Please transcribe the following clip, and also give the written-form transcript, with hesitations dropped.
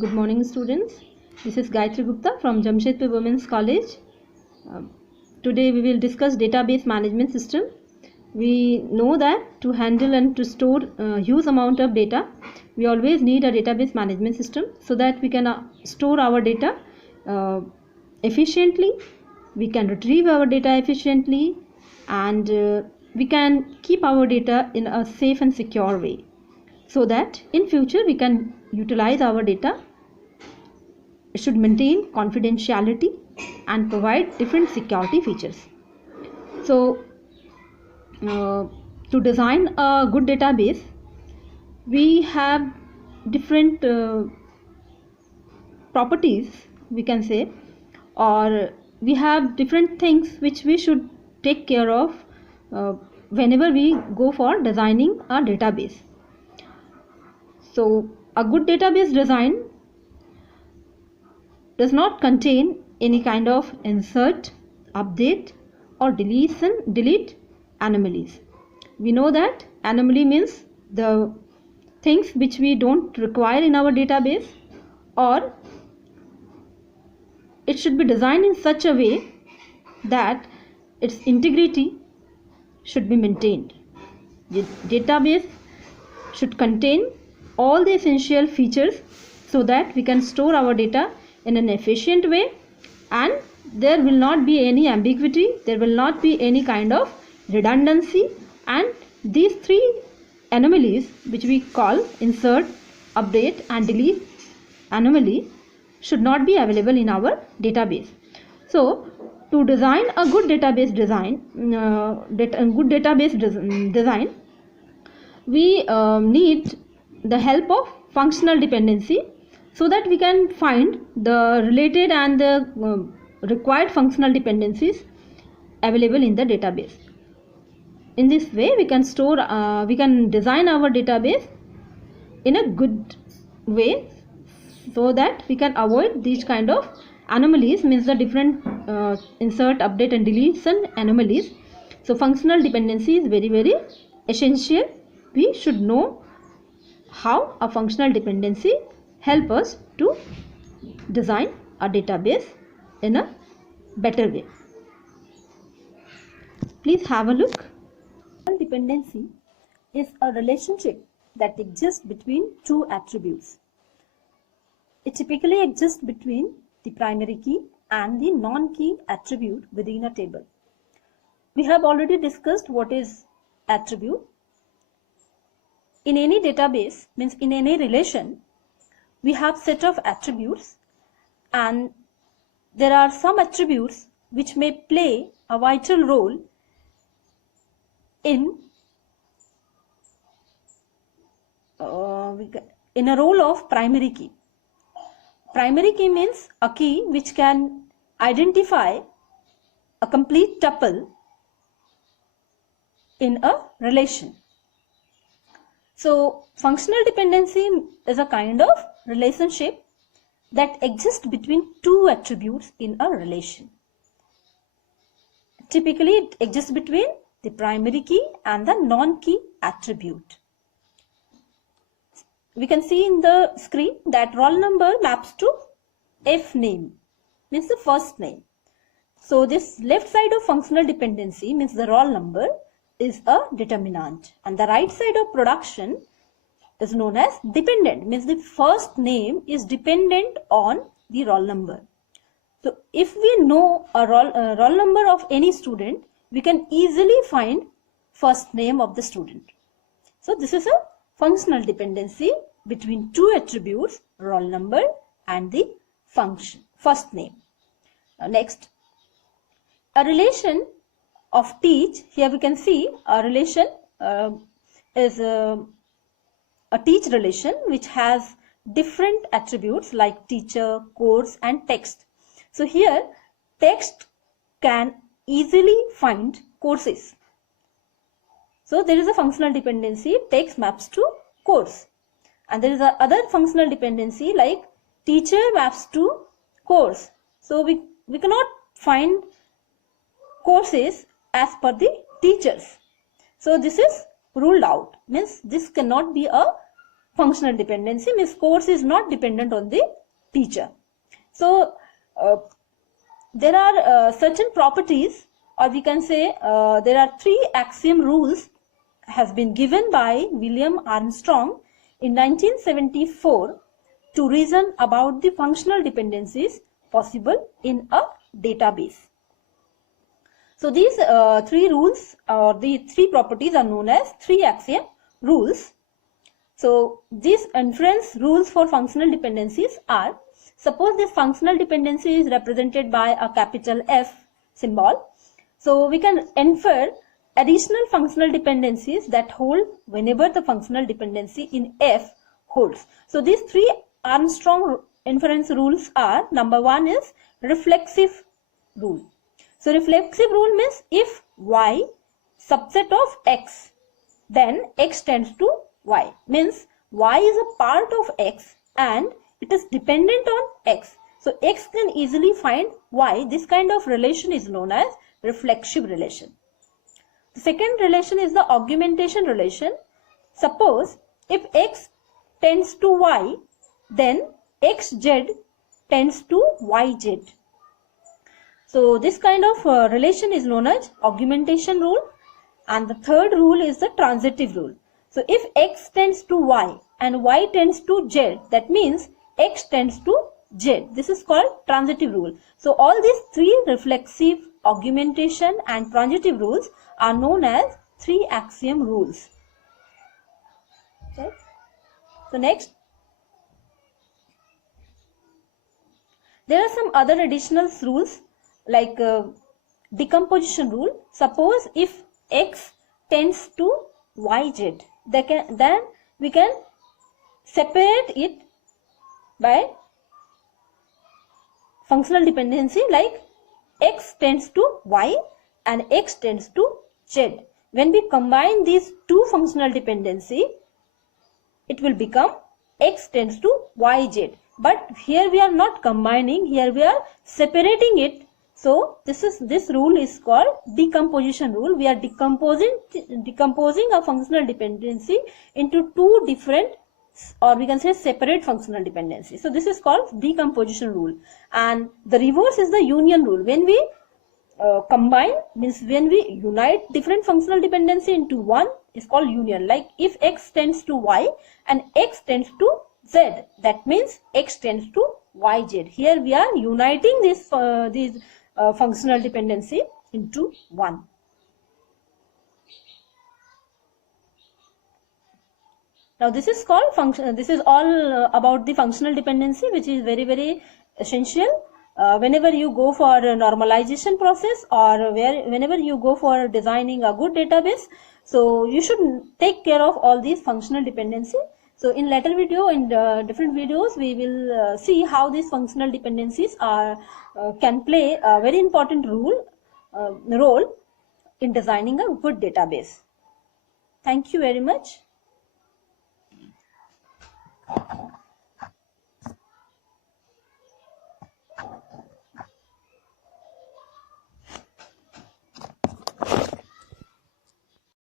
Good morning, students. This is Gayatri Gupta from Jamshedpur Women's College. Today we will discuss database management system. We know that to handle and to store a huge amount of data, we always need a database management system so that we can store our data efficiently, we can retrieve our data efficiently, and we can keep our data in a safe and secure way, so that in future we can utilize our data. It should maintain confidentiality and provide different security features. So to design a good database, we have different properties, we can say, or we have different things which we should take care of whenever we go for designing a database. So a good database design does not contain any kind of insert, update or delete anomalies. We know that anomaly means the things which we don't require in our database, or it should be designed in such a way that its integrity should be maintained. The database should contain all the essential features so that we can store our data in an efficient way, and there will not be any ambiguity, there will not be any kind of redundancy, and these three anomalies, which we call insert, update and delete anomaly, should not be available in our database. So to design a good database design, we need the help of functional dependency, so that we can find the related and the required functional dependencies available in the database. In this way we can store, we can design our database in a good way, so that we can avoid these kind of anomalies, means the different insert, update and deletion anomalies. So functional dependency is very essential. We should know how a functional dependency help us to design a database in a better way. Please have a look. Dependency is a relationship that exists between two attributes. It typically exists between the primary key and the non-key attribute within a table. We have already discussed what is attribute. In any database, means in any relation, we have set of attributes, and there are some attributes which may play a vital role in a role of primary key. Primary key means a key which can identify a complete tuple in a relation. So functional dependency is a kind of relationship that exists between two attributes in a relation. Typically it exists between the primary key and the non-key attribute. We can see in the screen that roll number maps to F name, means the first name. So this left side of functional dependency means the roll number is a determinant, and the right side of production is known as dependent, means the first name is dependent on the roll number. So if we know a roll number of any student, we can easily find first name of the student. So this is a functional dependency between two attributes, roll number and the function first name. Now next, a relation of teach. Here we can see a relation is a teach relation which has different attributes like teacher, course and text. So here text can easily find courses. So there is a functional dependency, text maps to course, and there is a other functional dependency like teacher maps to course. So we cannot find courses as per the teachers. So this is ruled out, means this cannot be a functional dependency, means course is not dependent on the teacher. So there are certain properties, or we can say there are 3 axiom rules has been given by William Armstrong in 1974 to reason about the functional dependencies possible in a database. So these 3 rules, or the 3 properties, are known as 3 axiom rules. So these inference rules for functional dependencies are: suppose this functional dependency is represented by a capital F symbol, so we can infer additional functional dependencies that hold whenever the functional dependency in F holds. So these 3 Armstrong inference rules are: number 1 is reflexive rule. So reflexive rule means if Y subset of X, then X tends to Y, means Y is a part of X and it is dependent on X. So X can easily find Y. This kind of relation is known as reflexive relation. The second relation is the augmentation relation. Suppose if X tends to Y, then XZ tends to YZ. So this kind of relation is known as augmentation rule. And the third rule is the transitive rule. So if X tends to Y and Y tends to Z, that means X tends to Z. This is called transitive rule. So all these 3 reflexive, augmentation and transitive rules are known as 3 axiom rules. Okay. So next, there are some other additional rules like decomposition rule. Suppose if X tends to YZ, then we can separate it by functional dependency like X tends to Y and X tends to Z. When we combine these 2 functional dependency, it will become X tends to YZ. But here we are not combining, here we are separating it. So this rule is called decomposition rule. We are decomposing a functional dependency into 2 different, or we can say separate functional dependencies. So this is called decomposition rule. And the reverse is the union rule. When we combine, means when we unite different functional dependency into one, is called union. Like if X tends to Y and X tends to Z, that means X tends to YZ. Here we are uniting these functional dependency into one. Now this is called function. This is all about the functional dependency, which is very, very essential whenever you go for a normalization process, or whenever you go for designing a good database. So you should take care of all these functional dependency. So in later video, in different videos, we will see how these functional dependencies can play a very important role in designing a good database. Thank you very much.